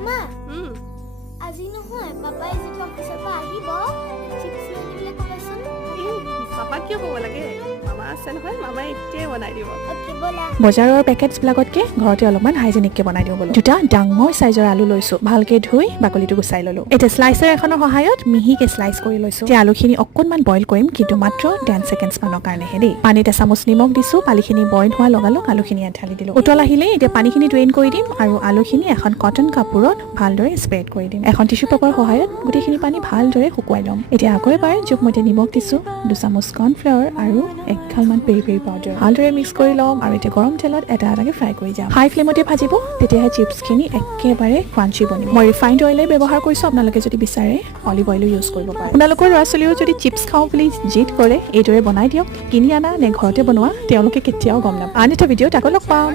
মামা আজি নহয় পাপাই যেতিয়া অফিচৰ পৰা আহিব চিপছ লৈ আনিবলৈ ক'বাচোন পাপাক কিয় ক'ব লাগে মামা আছে নহয় মামাই এতিয়াই বনাই দিব অ'কে ব'লা বজাৰৰ পেকেটছবিলাকতকৈ ঘৰতে অলপমান হাইজেনিককৈ বনাই দিওঁ বোলো দুটা ডাঙৰ চাইজৰ আলু লৈছোঁ ভালকৈ ধুই বাকলিটো গুচাই ল'লোঁ এতিয়া স্লাইচাৰ এখনৰ সহায়ত মিহিকৈ স্লাইচ কৰি লৈছোঁ এতিয়া আলুখিনি অকণমান বইল কৰিম কিন্তু মাত্ৰ 10 ছেকেণ্ডছ মানৰ কাৰণেহে দেই পানীত এচামুচ নিমখ দিছোঁ পানীখিনি বইল হোৱা লগালগ আলুখিনি ইয়াত ঢালি দিলোঁ উতল আহিলে এতিয়া পানীখিনি ড্ৰেইন কৰি দিম আৰু আলুখিনি এখন কটন কাপোৰত ভালদৰে স্প্ৰেড কৰি দিম এখন টিচু পেপাৰৰ সহায়ত গোটেইখিনি পানী ভালদৰে শুকুৱাই ল'ম এতিয়া আকৌ এবাৰ জোখমতে নিমখ দিছোঁ 2 চামুচ কৰ্ণফ্লাৱাৰ আৰু 1 খালমান পেৰি পেৰি পাউডাৰ ভালদৰে মিক্স কৰি ল'ম আৰু এতিয়া গৰম তেলত এটা এটাকৈ ফ্ৰাই কৰি যাম হাই ফ্লেমতে ভাজিব তেতিয়াহে চিপছখিনি একেবাৰে ক্ৰাঞ্চি বনিব মই ৰিফাইণ্ড অইলে ব্যৱহাৰ কৰিছোঁ আপোনালোকে যদি বিচাৰে অলিভ অইলো ইউজ কৰিব পাৰে আপোনালোকৰ ল'ৰা ছোৱালীও যদি চিপছ খাওঁ বুলি জিদ কৰে এইদৰে বনাই দিয়ক কিনি আনা নে ঘৰতে বনোৱা তেওঁলোকে কেতিয়াও গম নাপায় আন এটা ভিডিঅ'ত আকৌ লগ পাম